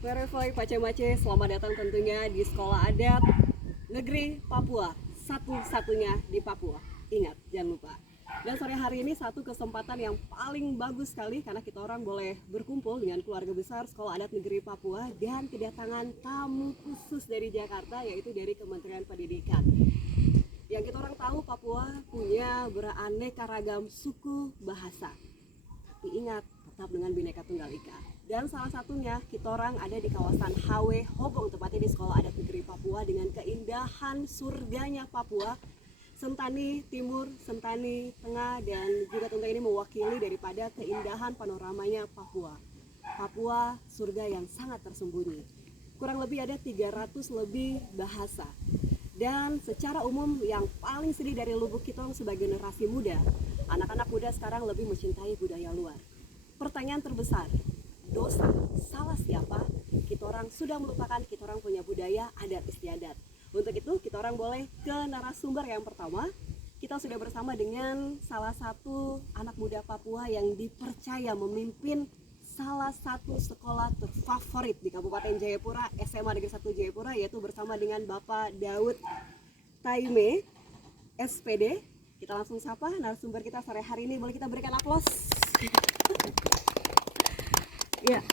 Verify Pace-Mace, selamat datang tentunya di Sekolah Adat Negeri Papua, satu-satunya di Papua. Ingat, jangan lupa. Dan sore hari ini satu kesempatan yang paling bagus sekali karena kita orang boleh berkumpul dengan keluarga besar Sekolah Adat Negeri Papua dan kedatangan tamu khusus dari Jakarta, yaitu dari Kementerian Pendidikan. Yang kita orang tahu Papua punya beraneka ragam suku bahasa. Tapi ingat, tetap dengan Bhinneka Tunggal Ika. Dan salah satunya kita orang ada di kawasan HW Hobong, tepatnya di Sekolah Adat Negeri Papua dengan keindahan surganya Papua. Sentani Timur, Sentani Tengah, dan juga tentunya ini mewakili daripada keindahan panoramanya Papua. Papua surga yang sangat tersembunyi. Kurang lebih ada 300 lebih bahasa. Dan secara umum yang paling sedih dari lubuk kita sebagai generasi muda, anak-anak muda sekarang lebih mencintai budaya luar. Pertanyaan terbesar, dosa, salah siapa? Kita orang sudah melupakan kita orang punya budaya adat istiadat. Untuk itu kita orang boleh ke narasumber yang pertama. Kita sudah bersama dengan salah satu anak muda Papua yang dipercaya memimpin salah satu sekolah terfavorit di Kabupaten Jayapura, SMA Negeri 1 Jayapura, yaitu bersama dengan Bapak Daud Taime, SPD. Kita langsung sapa narasumber kita sore hari ini. Boleh kita berikan aplaus? Ya,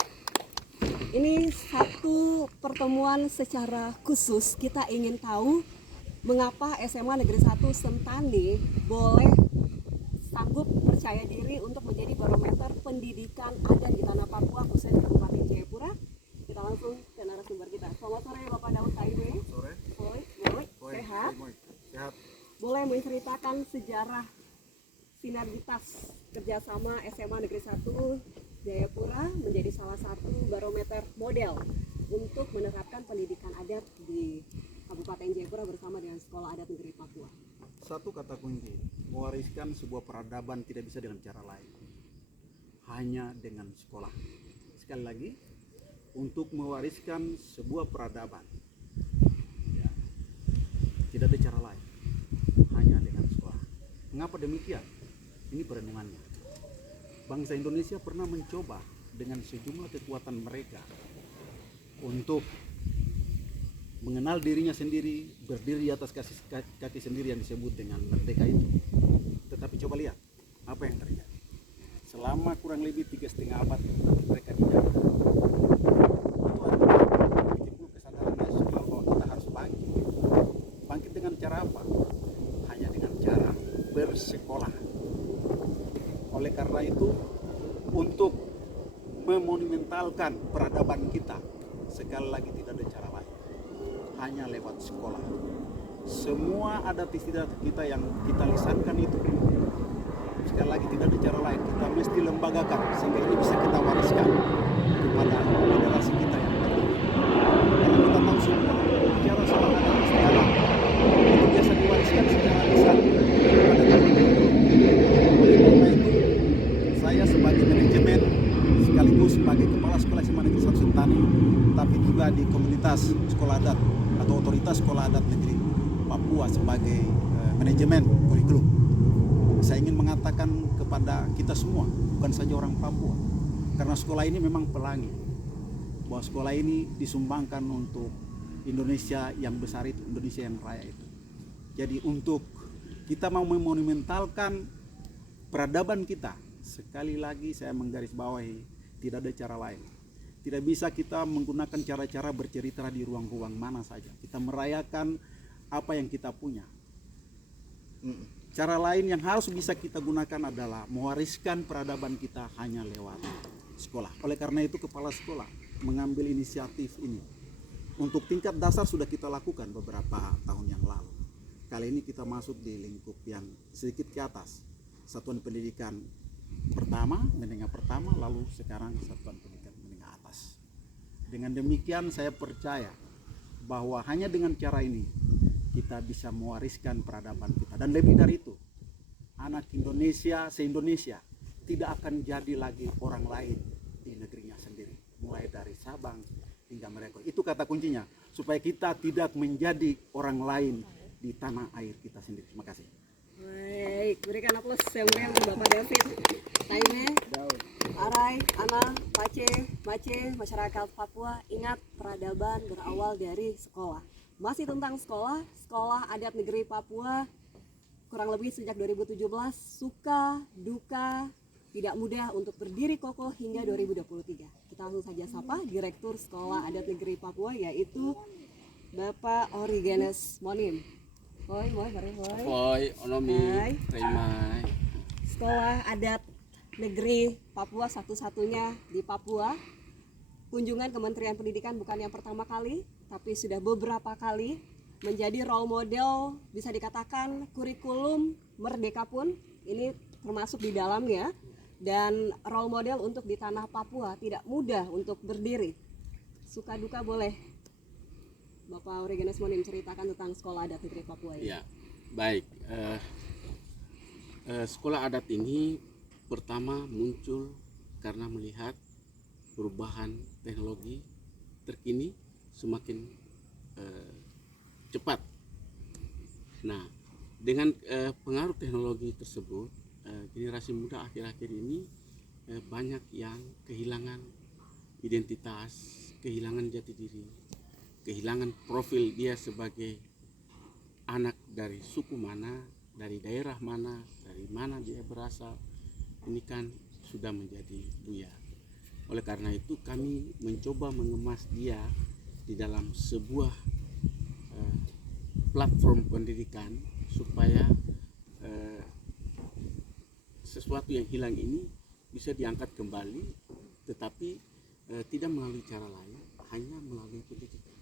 ini satu pertemuan secara khusus. Kita ingin tahu mengapa SMA Negeri 1 Sentani boleh sanggup percaya diri untuk menjadi barometer pendidikan adat di tanah Papua, khususnya di Kabupaten Jayapura. Kita langsung ke narasumber kita. Selamat sore Bapak Daud Taime. Sore. Sehat. Sehat. Boleh menceritakan sejarah sinergitas kerjasama SMA Negeri 1 Jayapura menjadi salah satu barometer model untuk menerapkan pendidikan adat di Kabupaten Jayapura bersama dengan Sekolah Adat Negeri Papua. Satu kata kunci, mewariskan sebuah peradaban tidak bisa dengan cara lain, hanya dengan sekolah. Sekali lagi, untuk mewariskan sebuah peradaban, ya, tidak ada cara lain, hanya dengan sekolah. Mengapa demikian? Ini perenungannya. Bangsa Indonesia pernah mencoba dengan sejumlah kekuatan mereka untuk mengenal dirinya sendiri, berdiri di atas kaki sendiri yang disebut dengan merdeka itu. Tetapi coba lihat apa yang terjadi. Selama kurang lebih 3,5 abad mereka dijajah. Itu artinya timbul kesadaran nasional bahwa kita harus bangkit. Bangkit dengan cara apa? Hanya dengan cara bersekolah. Oleh karena itu, untuk memonumentalkan peradaban kita, sekali lagi tidak ada cara lain, hanya lewat sekolah. Semua adat istiadat kita yang kita lisankan itu, sekali lagi tidak ada cara lain, kita mesti lembagakan sehingga ini bisa kita wariskan kepada generasi kita yang baru. Karena kita tahu semua bicara soal adat istiadat itu biasa diwariskan secara lisan kepada kita. Oleh karena itu, saya sebagai manajemen sekaligus sebagai kepala sekolah SMA Negeri 1 Sentani, tapi juga di komunitas sekolah adat atau otoritas sekolah adat negeri Papua sebagai manajemen kurikulum. Saya ingin mengatakan kepada kita semua, bukan saja orang Papua, karena sekolah ini memang pelangi, bahwa sekolah ini disumbangkan untuk Indonesia yang besar itu, Indonesia yang raya itu. Jadi untuk kita mau memonumentalkan peradaban kita, sekali lagi saya menggarisbawahi, tidak ada cara lain. Tidak bisa kita menggunakan cara-cara bercerita di ruang-ruang mana saja. Kita merayakan apa yang kita punya. Cara lain yang harus bisa kita gunakan adalah mewariskan peradaban kita hanya lewat sekolah. Oleh karena itu kepala sekolah mengambil inisiatif ini. Untuk tingkat dasar sudah kita lakukan beberapa tahun yang lalu. Kali ini kita masuk di lingkup yang sedikit ke atas. Satuan pendidikan pertama, menengah pertama, lalu sekarang satuan pendidikan menengah atas. Dengan demikian saya percaya bahwa hanya dengan cara ini kita bisa mewariskan peradaban kita. Dan lebih dari itu, anak Indonesia se-Indonesia tidak akan jadi lagi orang lain di negerinya sendiri. Mulai dari Sabang hingga Merauke. Itu kata kuncinya, supaya kita tidak menjadi orang lain di tanah air kita sendiri. Terima kasih. Baik, berikan aplaus yang meriah untuk Bapak David. Taime, Arai, Ana, Pace, Mace, masyarakat Papua, ingat peradaban berawal dari sekolah. Masih tentang sekolah, Sekolah Adat Negeri Papua kurang lebih sejak 2017, suka, duka, tidak mudah untuk berdiri kokoh hingga 2023. Kita langsung saja sapa Direktur Sekolah Adat Negeri Papua, yaitu Bapak Origenes Monim. Hoi, mari. Hoi, onomi, Hai. terima. Sekolah Adat Negeri Papua satu-satunya di Papua. Kunjungan Kementerian Pendidikan bukan yang pertama kali, tapi sudah beberapa kali menjadi role model, bisa dikatakan kurikulum Merdeka pun ini termasuk di dalamnya, dan role model untuk di tanah Papua. Tidak mudah untuk berdiri. Suka duka boleh Bapak Origenes Monim ceritakan tentang Sekolah Adat Negeri Papua ini. Ya, baik. Sekolah adat ini pertama muncul karena melihat perubahan teknologi terkini semakin cepat. Nah, dengan pengaruh teknologi tersebut, generasi muda akhir-akhir ini banyak yang kehilangan identitas, kehilangan jati diri, kehilangan profil dia sebagai anak dari suku mana, dari daerah mana, dari mana dia berasal. Ini kan sudah menjadi buyar. Oleh karena itu kami mencoba mengemas dia di dalam sebuah platform pendidikan supaya sesuatu yang hilang ini bisa diangkat kembali, tetapi tidak melalui cara lain, hanya melalui pendidikan.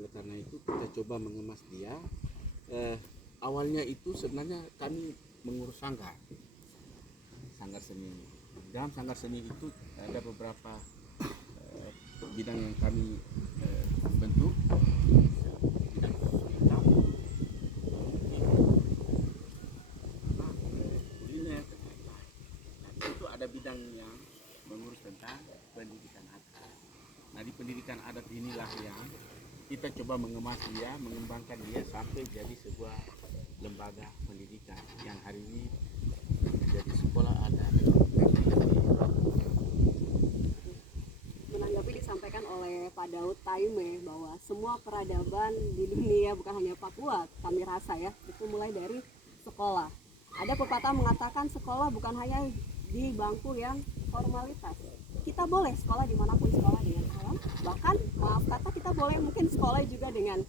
Oleh karena itu kita coba mengemas dia. Awalnya itu sebenarnya kami mengurus sanggar seni. Dalam sanggar seni itu ada beberapa bidang yang kami bentuk, bidang hitam, kuliner, nah, itu ada bidang yang mengurus tentang pendidikan adat. Nah, di pendidikan adat inilah yang kita coba mengemas dia, mengembangkan dia sampai jadi sebuah lembaga pendidikan yang hari ini menjadi sekolah adat. Menanggapi disampaikan oleh Pak Daud Taime bahwa semua peradaban di dunia, bukan hanya Papua, kami rasa ya, itu mulai dari sekolah. Ada pepatah mengatakan sekolah bukan hanya di bangku yang formalitas. Kita boleh sekolah dimanapun sekolah dengan alam, bahkan maaf kata kita boleh mungkin sekolah juga dengan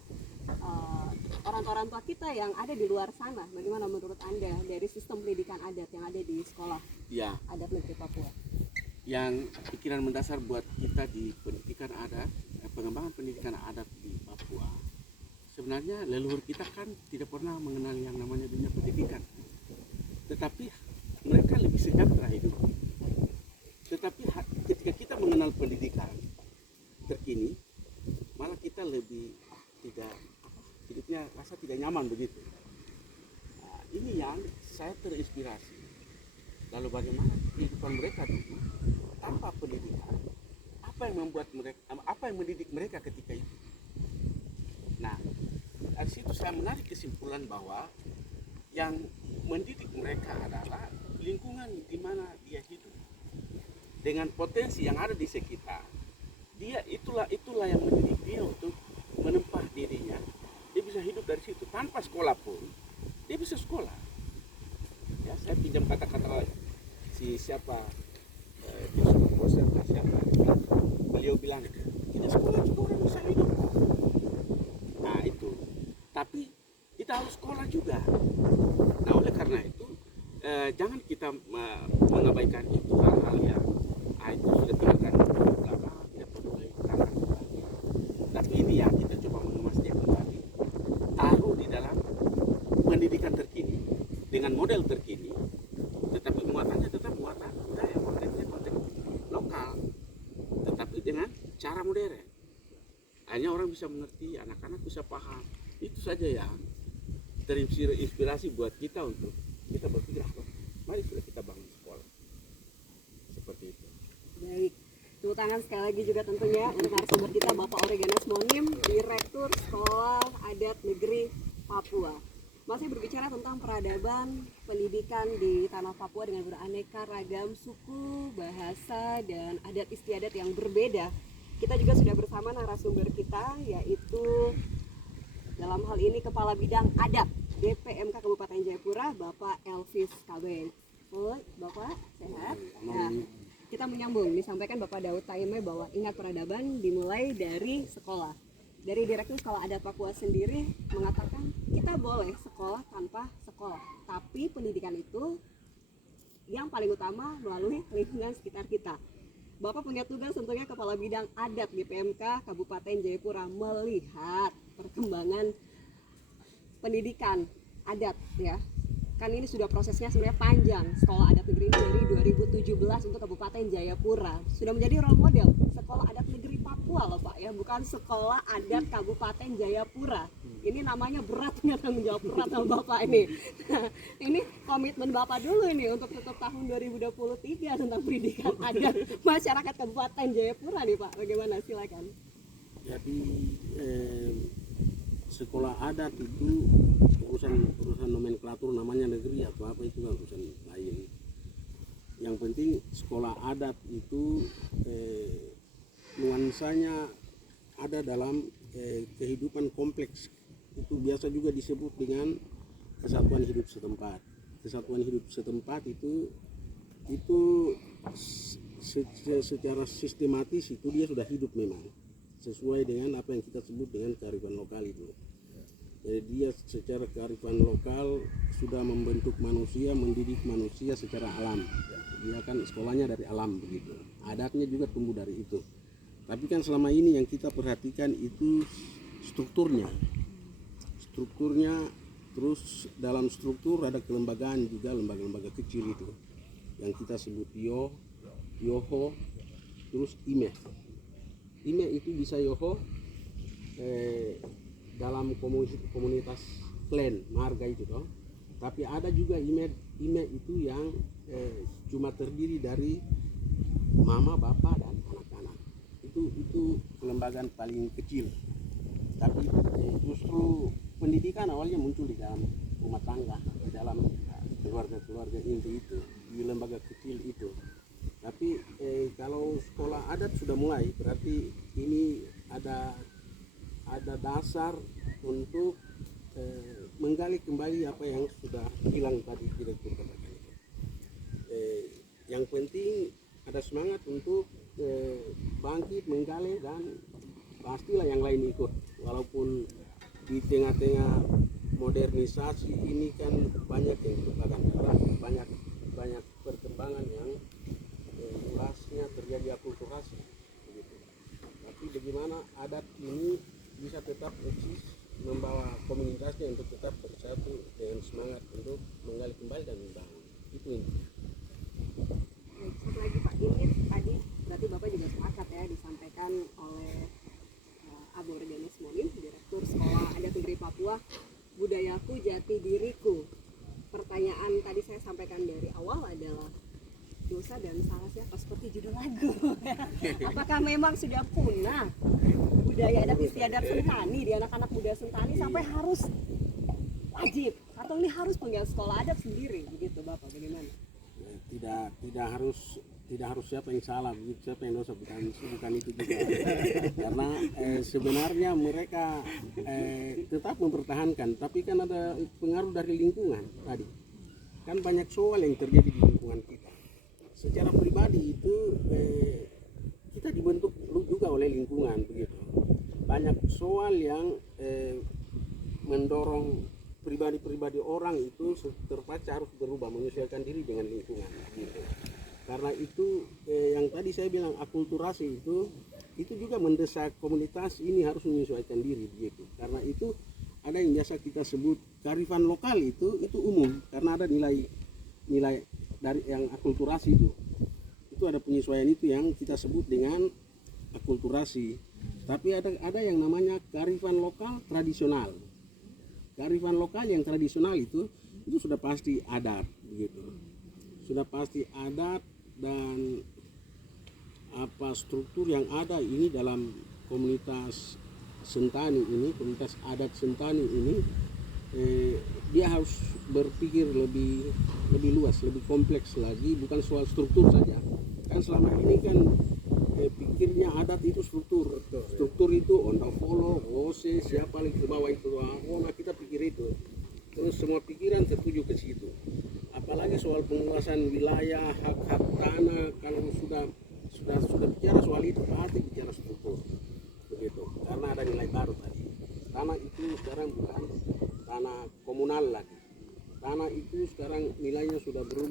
orang-orang tua kita yang ada di luar sana. Bagaimana menurut Anda dari sistem pendidikan adat yang ada di sekolah Ya, adat negeri Papua? yang pikiran mendasar buat kita di pendidikan adat, pengembangan pendidikan adat di Papua, sebenarnya leluhur kita kan tidak pernah mengenal yang namanya dunia pendidikan, tetapi mereka lebih sejahtera hidup. Tetapi ketika kita mengenal pendidikan terkini, malah kita lebih tidak, hidupnya rasa tidak nyaman begitu. Nah, ini yang saya terinspirasi. Lalu bagaimana kehidupan mereka dulu tanpa pendidikan? Apa yang membuat mereka, apa yang mendidik mereka ketika itu? Nah, dari situ saya menarik kesimpulan bahwa yang mendidik mereka adalah lingkungan di mana dia hidup. Dengan potensi yang ada di sekitar, dia itulah yang mendidik dia untuk menempah dirinya. Dia bisa hidup dari situ tanpa sekolah pun, dia bisa sekolah. Ya, saya pinjam kata-kata si siapa di Bosen siapa, beliau bilang tidak sekolah juga orang bisa hidup. Nah itu, tapi kita harus sekolah juga. Nah oleh karena itu jangan kita mengabaikan itu hal-hal yang itu sudah tinggalkan belakang, tidak peduli tangan. Tapi ini yang kita coba mengemasnya kembali, taruh di dalam pendidikan terkini dengan model terkini, tetapi muatannya tetap muatan budaya, konteks lokal, tetapi dengan cara modern. Hanya orang bisa mengerti, anak-anak bisa paham. Itu saja yang terinspirasi buat kita untuk kita berpikir, mari sudah kita bangun sekolah seperti itu. Baik, tepuk tangan sekali lagi juga tentunya untuk narasumber kita Bapak Origenes Monim, Direktur Sekolah Adat Negeri Papua. Masih berbicara tentang peradaban pendidikan di tanah Papua dengan beraneka ragam suku, bahasa, dan adat istiadat yang berbeda. Kita juga sudah bersama narasumber kita, yaitu dalam hal ini Kepala Bidang Adat DPMK Kabupaten Jayapura, Bapak Elvis Kabeng. Halo Bapak, sehat? Nah, kita menyambung, disampaikan Bapak Daud Taime bahwa ingat peradaban dimulai dari sekolah. Dari Direktur Sekolah Adat Papua sendiri mengatakan kita boleh sekolah tanpa sekolah, tapi pendidikan itu yang paling utama melalui lingkungan sekitar kita. Bapak punya tugas tentunya Kepala Bidang Adat di PMK Kabupaten Jayapura melihat perkembangan pendidikan adat ya. Kan ini sudah prosesnya sebenarnya panjang. Sekolah Adat Negeri dari 2017 untuk Kabupaten Jayapura sudah menjadi role model Sekolah Adat Negeri Papua loh Pak ya, bukan Sekolah Adat Kabupaten Jayapura. Ini namanya berat, tanggung jawab berat sama Bapak ini. Ini komitmen Bapak dulu ini untuk tutup tahun 2023 tentang pendidikan adat masyarakat Kabupaten Jayapura nih Pak. Bagaimana? Silakan. Jadi sekolah adat itu urusan nomenklatur namanya negeri atau apa itu kan urusan lain. Yang penting sekolah adat itu nuansanya ada dalam kehidupan kompleks. Itu biasa juga disebut dengan kesatuan hidup setempat. Kesatuan hidup setempat itu secara sistematis itu dia sudah hidup memang sesuai dengan apa yang kita sebut dengan kearifan lokal itu. Jadi dia secara kearifan lokal sudah membentuk manusia, mendidik manusia secara alam. Dia kan sekolahnya dari alam begitu. Adatnya juga tumbuh dari itu. Tapi kan selama ini yang kita perhatikan itu strukturnya, terus dalam struktur ada kelembagaan juga, lembaga-lembaga kecil itu yang kita sebut yoho, terus ime itu bisa yoho dalam komunitas klan marga itu toh. Tapi ada juga ime itu yang cuma terdiri dari mama, bapak dan anak-anak. Itu kelembagaan paling kecil. Tapi justru pendidikan awalnya muncul di dalam rumah tangga, di dalam keluarga inti itu, di lembaga kecil itu. Tapi kalau sekolah adat sudah mulai, berarti ini ada dasar untuk menggali kembali apa yang sudah hilang tadi Direktur katakan itu. Yang penting ada semangat untuk bangkit, menggali, dan pastilah yang lain ikut. Walaupun di tengah-tengah modernisasi ini kan banyak yang berkembang, banyak perkembangan yang urasnya terjadi akulturasi begitu. Tapi bagaimana adat ini bisa tetap eksis, membawa komunitasnya untuk tetap bersatu dengan semangat untuk menggali kembali dan membangun. Itu intinya. Baik, satu lagi Pak, ini tadi berarti Bapak juga sepakat ya disampaikan oleh Abu Reganis Monim, Direktur Sekolah Adat Negeri Papua, budayaku jati diriku. Pertanyaan tadi saya sampaikan dari awal adalah dosa dan salah siapa seperti judul lagu. Apakah memang sudah punah budaya adat istiadat Sentani di anak-anak muda Sentani sampai harus wajib atau ini harus punya sekolah adat sendiri begitu Bapak, bagaimana? Tidak harus siapa yang salah, siapa yang dosa, bukan itu juga. Karena sebenarnya mereka tetap mempertahankan, tapi kan ada pengaruh dari lingkungan tadi. Kan banyak soal yang terjadi di lingkungan kita. Secara pribadi itu kita dibentuk juga oleh lingkungan begitu. Banyak soal yang mendorong pribadi-pribadi orang itu terpaksa harus berubah, menyesuaikan diri dengan lingkungan gitu. Karena itu yang tadi saya bilang akulturasi itu juga mendesak komunitas ini harus menyesuaikan diri begitu. Karena itu ada yang biasa kita sebut kearifan lokal itu umum, karena ada nilai dari yang akulturasi itu ada penyesuaian itu yang kita sebut dengan akulturasi. Tapi ada yang namanya kearifan lokal tradisional. Kearifan lokal yang tradisional itu sudah pasti adat begitu. Sudah pasti adat dan apa struktur yang ada ini dalam komunitas Sentani ini, komunitas adat Sentani ini dia harus berpikir lebih luas, lebih kompleks lagi, bukan soal struktur saja. Kan selama ini kan pikirnya adat itu struktur itu ondafolo, ose, siapa lagi ke bawah itu, nah kita pikir itu, terus semua pikiran tertuju ke situ. Apalagi soal penguasaan wilayah, hak-hak tanah, kalau sudah bicara soal itu pasti bicara struktur, begitu. Karena ada nilai baru tadi. Tanah itu sekarang bukan tanah komunal lagi. Tanah itu sekarang nilainya sudah berubah.